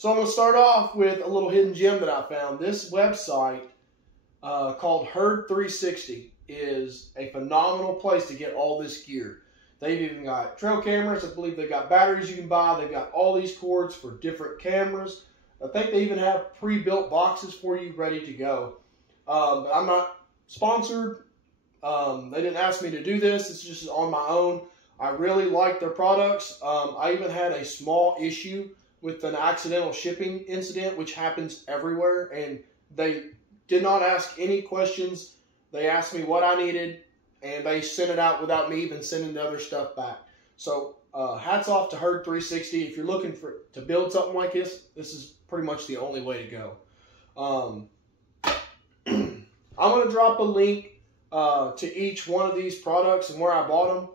So I'm going to start off with a little hidden gem that I found. This website called Herd 360 is a phenomenal place to get all this gear. They've even got trail cameras. I believe they've got batteries you can buy. They've got all these cords for different cameras. I think they even have pre-built boxes for you ready to go. But I'm not sponsored. They didn't ask me to do this. It's just on my own. I really like their products. I even had a small issue with an accidental shipping incident, which happens everywhere, and they did not ask any questions. They asked me what I needed, and they sent it out without me even sending the other stuff back. So hats off to Herd 360. If you're looking to build something like this, this is pretty much the only way to go. I'm going to drop a link to each one of these products and where I bought them.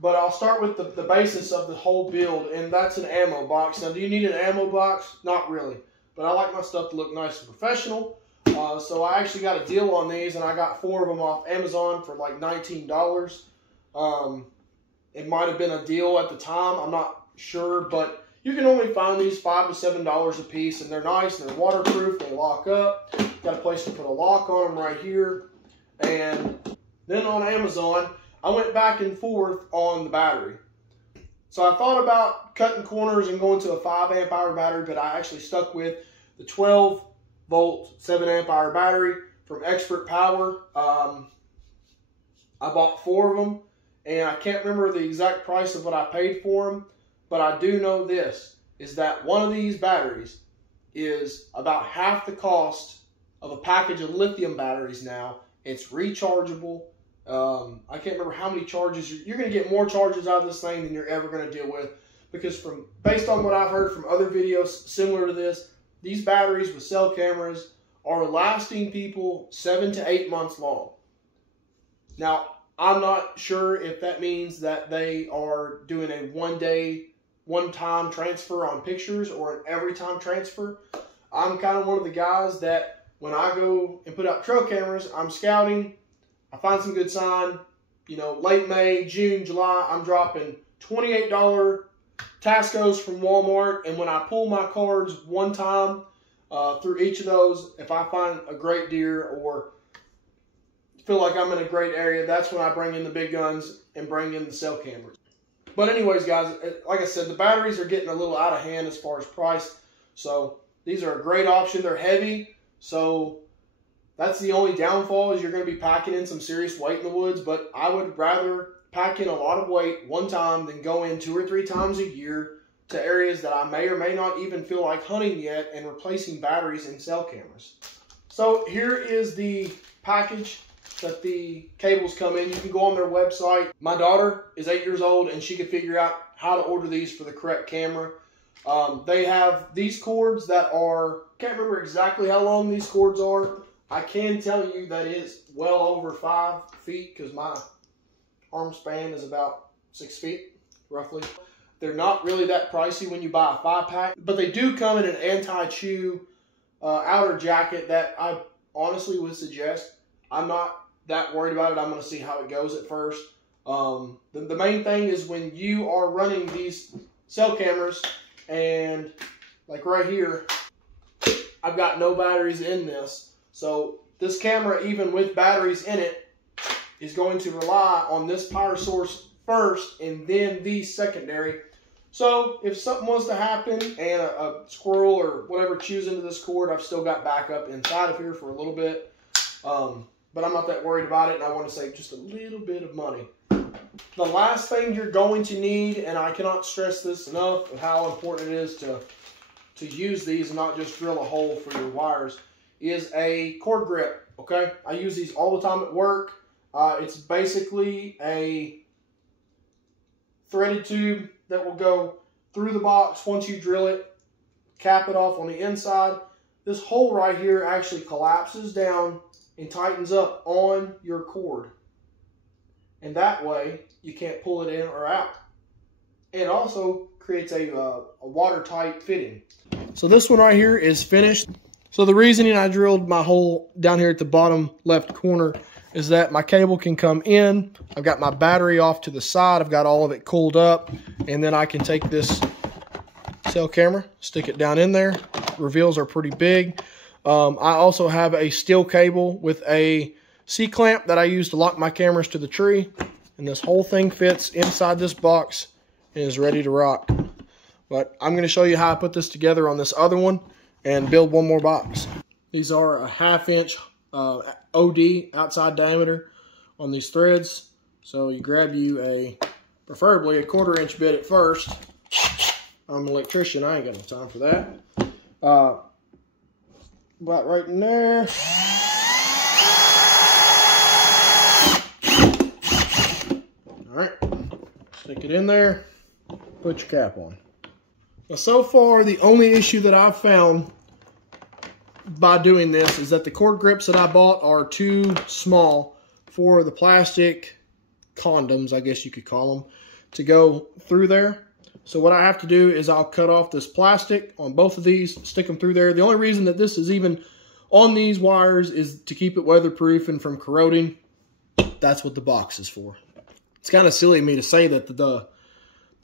But I'll start with the basis of the whole build, and that's an ammo box. Now, do you need an ammo box? Not really. But I like my stuff to look nice and professional. So I actually got a deal on these, and I got 4 of them off Amazon for like $19. It might have been a deal at the time. I'm not sure. But you can only find these $5 to $7 a piece, and they're nice, and they're waterproof. They lock up. Got a place to put a lock on them right here. And then on Amazon, I went back and forth on the battery. So I thought about cutting corners and going to a 5 amp hour battery, but I actually stuck with the 12 volt 7 amp hour battery from Expert Power. I bought 4 of them, and I can't remember the exact price of what I paid for them, but I do know this, is that one of these batteries is about half the cost of a package of lithium batteries now. It's rechargeable. I can't remember how many charges. You're going to get more charges out of this thing than you're ever going to deal with, because based on what I've heard from other videos similar to this, these batteries with cell cameras are lasting people 7 to 8 months long. Now, I'm not sure if that means that they are doing a one-time transfer on pictures or an every-time transfer. I'm kind of one of the guys that when I go and put out trail cameras, I'm scouting. I find some good sign, you know, late May, June, July, I'm dropping $28 Tascos from Walmart. And when I pull my cards one time through each of those, if I find a great deer or feel like I'm in a great area, that's when I bring in the big guns and bring in the cell cameras. But anyways, guys, like I said, the batteries are getting a little out of hand as far as price. So these are a great option. They're heavy, so that's the only downfall, is you're going to be packing in some serious weight in the woods. But I would rather pack in a lot of weight one time than go in 2 or 3 times a year to areas that I may or may not even feel like hunting yet and replacing batteries and cell cameras. So here is the package that the cables come in. You can go on their website. My daughter is 8 years old, and she could figure out how to order these for the correct camera. They have these cords that are, can't remember exactly how long these cords are. I can tell you that it's well over 5 feet because my arm span is about 6 feet, roughly. They're not really that pricey when you buy a 5-pack, but they do come in an anti-chew outer jacket that I honestly would suggest. I'm not that worried about it. I'm going to see how it goes at first. The main thing is when you are running these cell cameras, and like right here, I've got no batteries in this. So this camera, even with batteries in it, is going to rely on this power source first and then these secondary. So if something was to happen and a squirrel or whatever chews into this cord, I've still got backup inside of here for a little bit. But I'm not that worried about it, and I want to save just a little bit of money. The last thing you're going to need, and I cannot stress this enough, of how important it is to use these and not just drill a hole for your wires, is a cord grip, okay? I use these all the time at work. It's basically a threaded tube that will go through the box once you drill it, cap it off on the inside. This hole right here actually collapses down and tightens up on your cord. And that way, you can't pull it in or out. And also creates a watertight fitting. So this one right here is finished. So the reasoning I drilled my hole down here at the bottom left corner is that my cable can come in. I've got my battery off to the side. I've got all of it cooled up. And then I can take this cell camera, stick it down in there. Reveals are pretty big. I also have a steel cable with a C-clamp that I use to lock my cameras to the tree. And this whole thing fits inside this box and is ready to rock. But I'm going to show you how I put this together on this other one and build one more box. These are a 1/2 inch OD outside diameter on these threads. So you grab you preferably a 1/4 inch bit at first. I'm an electrician, I ain't got no time for that. About right in there. Alright, stick it in there, put your cap on. Now so far, the only issue that I've found by doing this is that the cord grips that I bought are too small for the plastic condoms, I guess you could call them, to go through there. So what I have to do is I'll cut off this plastic on both of these, stick them through there. The only reason that this is even on these wires is to keep it weatherproof and from corroding. That's what the box is for. It's kind of silly of me to say that the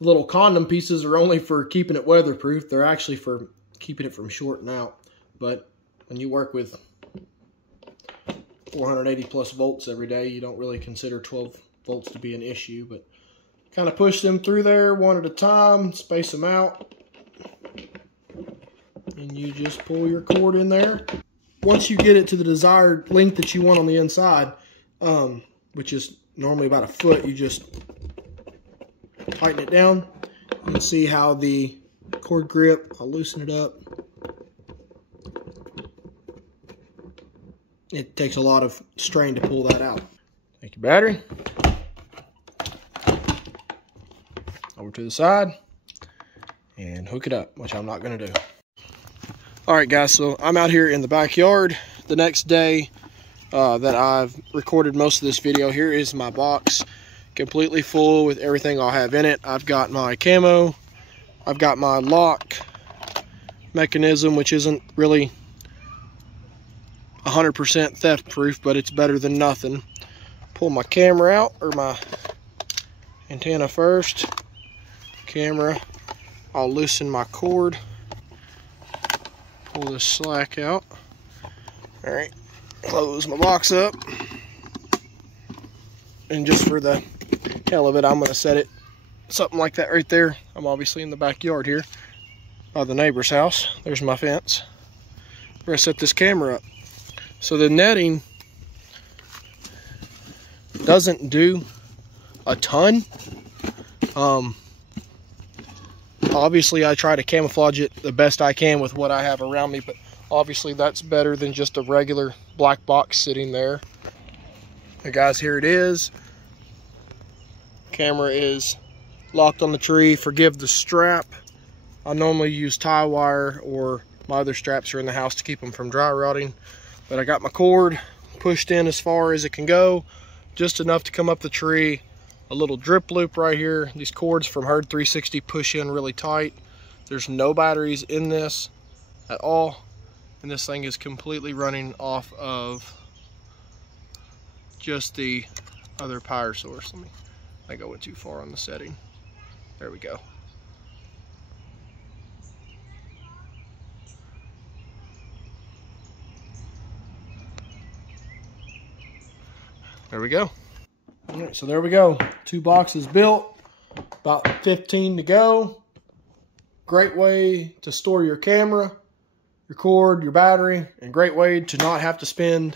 little condom pieces are only for keeping it weatherproof. They're actually for keeping it from shorting out. But when you work with 480 plus volts every day, you don't really consider 12 volts to be an issue. But kind of push them through there one at a time, space them out, and you just pull your cord in there. Once you get it to the desired length that you want on the inside, which is normally about 1 foot, you just tighten it down. You can see how the cord grip, I'll loosen it up. It takes a lot of strain to pull that out. Take your battery. Over to the side. And hook it up, which I'm not going to do. Alright guys, so I'm out here in the backyard the next day that I've recorded most of this video. Here is my box, completely full with everything I'll have in it. I've got my camo. I've got my lock mechanism, which isn't really 100% theft proof, but it's better than nothing. Pull my camera out, or my antenna first. Camera. I'll loosen my cord. Pull this slack out. Alright, close my box up. And just for the hell of it, I'm going to set it something like that right there. I'm obviously in the backyard here by the neighbor's house. There's my fence. We're going to set this camera up. So the netting doesn't do a ton. Obviously I try to camouflage it the best I can with what I have around me, but obviously that's better than just a regular black box sitting there. Hey guys, here it is. Camera is locked on the tree. Forgive the strap. I normally use tie wire, or my other straps are in the house to keep them from dry rotting. But I got my cord pushed in as far as it can go, just enough to come up the tree. A little drip loop right here. These cords from Herd 360 push in really tight. There's no batteries in this at all, and this thing is completely running off of just the other power source. I think I went too far on the setting. There we go. There we go. All right, so there we go. 2 boxes built, about 15 to go. Great way to store your camera, your cord, your battery, and great way to not have to spend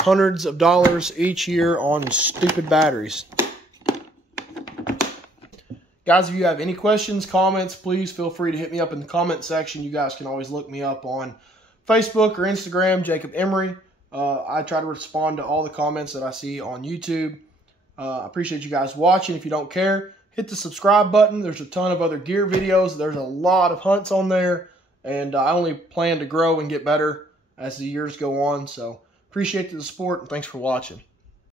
hundreds of dollars each year on stupid batteries. Guys, if you have any questions, comments, please feel free to hit me up in the comment section. You guys can always look me up on Facebook or Instagram, Jacob Emery. I try to respond to all the comments that I see on YouTube. I appreciate you guys watching. If you don't care, hit the subscribe button. There's a ton of other gear videos. There's a lot of hunts on there, and I only plan to grow and get better as the years go on. So appreciate the support, and thanks for watching.